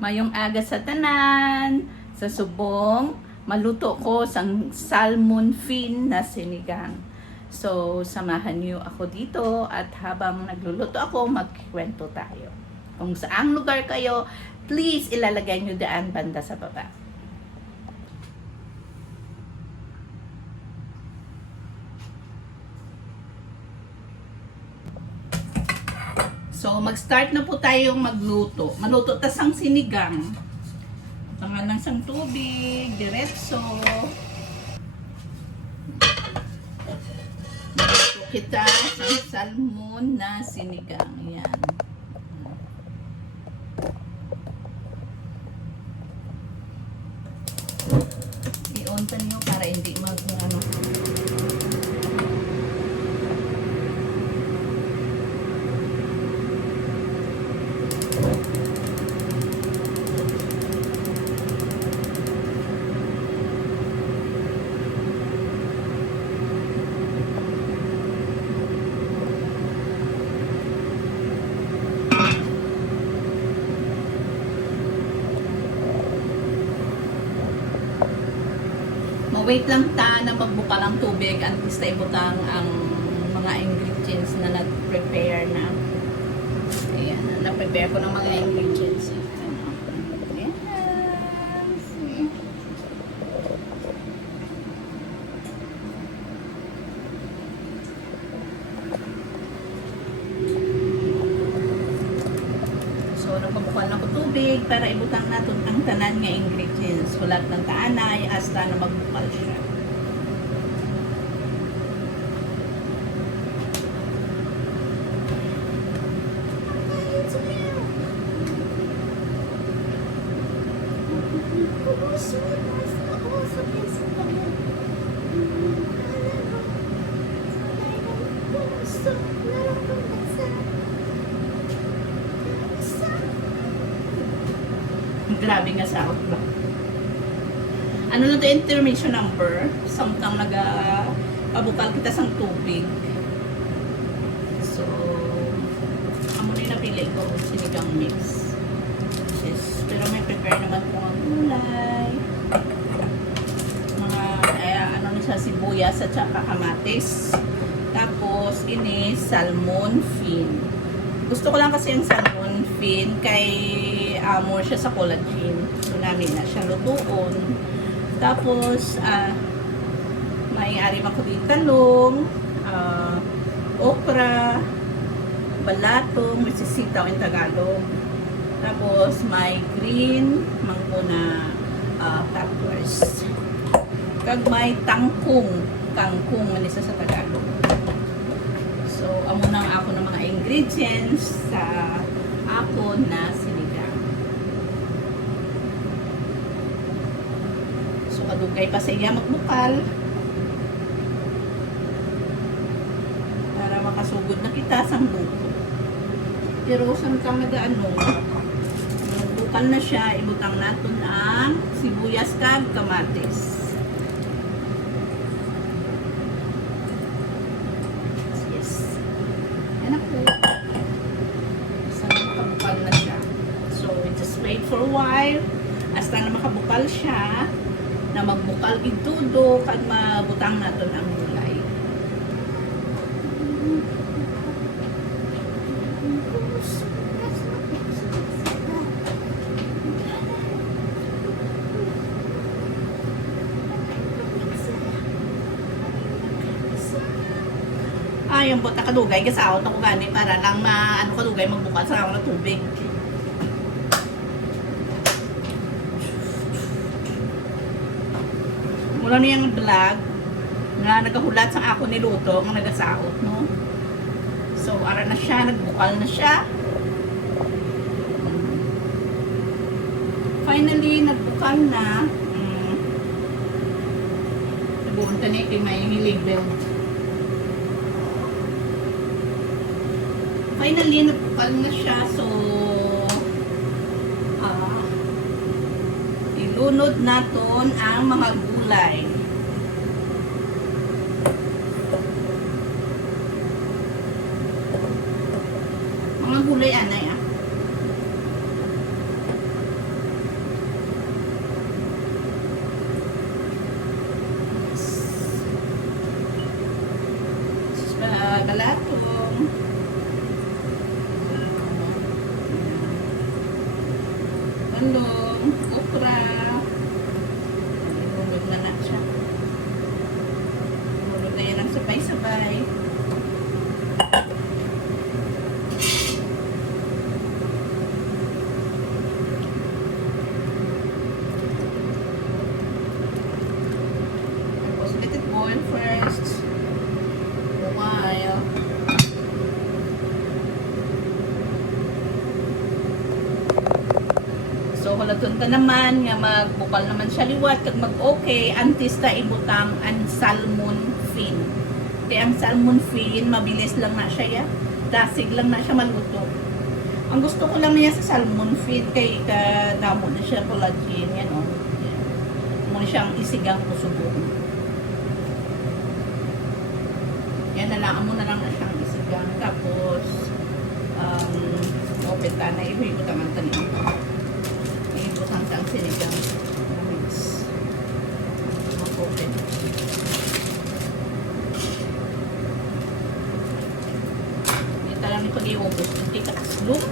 Mayong aga sa tanan, sa subong, maluto ko sang salmon fin na sinigang. So, samahan niyo ako dito at habang nagluluto ako, magkikwento tayo. Kung saang lugar kayo, please ilalagay niyo daan banda sa baba. So, mag-start na po tayong magluto. Maluto tas ang sinigang. Tangan lang sang tubig, diretso. Maluto kita sa salmon na sinigang. Yan. I-on pa niyo para hindi mag-ano. Wait lang ta na magbuka ng tubig at least ay butang ang mga ingredients na nag-prepare na. Ayan, na-prepare ko ng mga ingredients. Ayan. So, nagpabukal na ko tubig para ibutang natin ang tanan nga ingredients. Sulat ng taanay hasta na magbukal siya. Grabe nga sa ba? Ano na ito intermission number? Samtang pabukal kita sang tubig. So, amo na napili ko sinigang mix. Yes. Pero may prepare naman po ang gulay. Mga, ano na siya, sibuyas at saka kamatis. Tapos, ini salmon fin. Gusto ko lang kasi yung salmon fin kay more siya sa collagen. So, namin na siya lutuon. Tapos, may arim ako din talong, okra, balatong, may sisitaw in Tagalog. Tapos, may green, mangkuna, peppers. Kag may kangkong man isa sa Tagalog. So, amo nang ako ng mga ingredients sa ako na sinigang. So, kadugay pa sa iya magbukal para makasugod na kita sang luto. Pero samtang magbukal na siya, ibutang natin ang sibuyas kag kamatis. Wait for a while hasta na makabukal siya na magbukal itudo kag mabutang naton ang gulay. Yung buta kadugay gasaot ako gani para lang ano kadugay magbukal sa ako na tubig. Mula niyang vlog na nagahulat sa ako niluto ang nagasaot, no? So, ara na siya, nagbukal na siya. Finally, nagbukal na. Nabuunta niya kay may label. Finally, nagbukal na siya. So, ilunod naton ang mga gulay. Mga gulay anay balatong. Bandong, okra. Hulog na na siya. Hulog na yan ang sabay-sabay. Tapos let it boil first. A while. So, hulaton ka naman nga magbukal naman siya liwat kag mag-okay antes ta ibutang ang salmon fin. Kaya ang salmon fin mabilis lang na siya ya. Dasig lang na siya maluto. Ang gusto ko lang niya sa salmon fin kay kadamo na siya collagen yan oh. Mo siyang isigang kusubong. Yan na lang mo na lang na siyang isigang tapos open ta na ibutang ang tanim. Ang sinigang mix mag-open dito lang ito i-ubos hindi ka aslum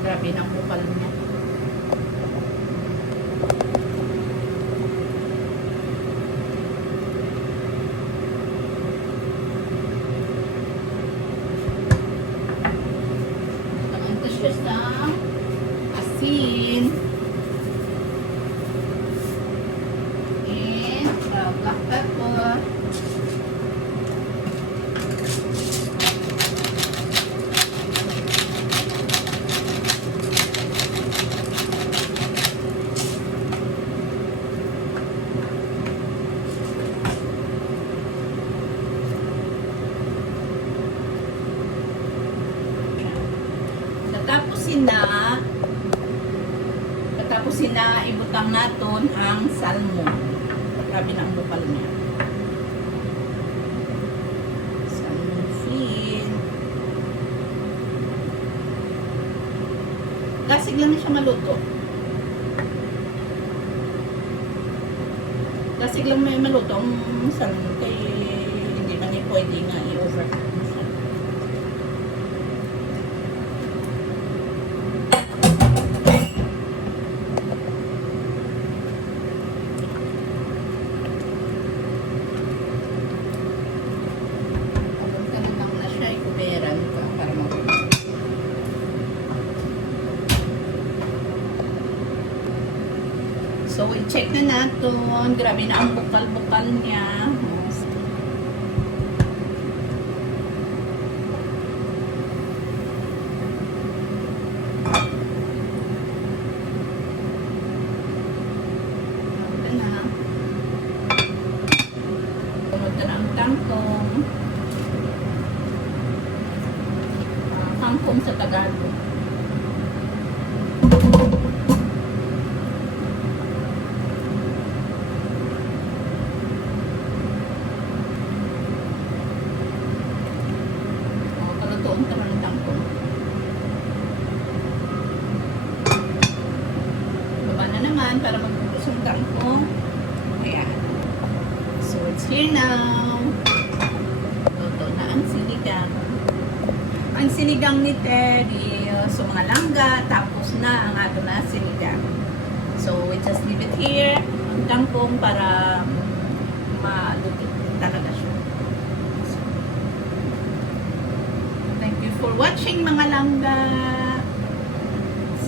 grabe ng bukal niya. Sa asin and black pepper Tapos na ibutang naton ang salmon. Grabe na ang bukal niya. Salmon fin. Gasig lang na siya maluto. Gasig lang may maluto ang salmon kay hindi man niya pwede nga i-overcook. So, i-check na natin. Grabe na ang bukal-bukal niya. Ito na. Tunod na ang kangkong. Kangkong sa Tagalog. Baba na naman para magpupus yung kangkong. Ayan. So, it's here now. Ito na ang sinigang. Ang sinigang ni Teddy. So, mga langga. Tapos na ang ato na sinigang. So, we just leave it here. Ang kangkong para maluto talaga siya. For watching mga langga.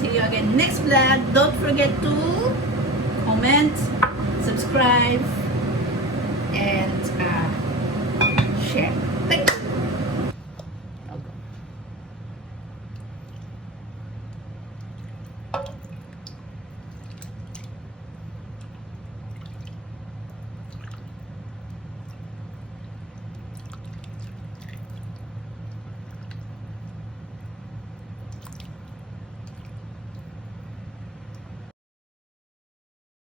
See you again next vlog. Don't forget to comment, subscribe, and share. Thank you.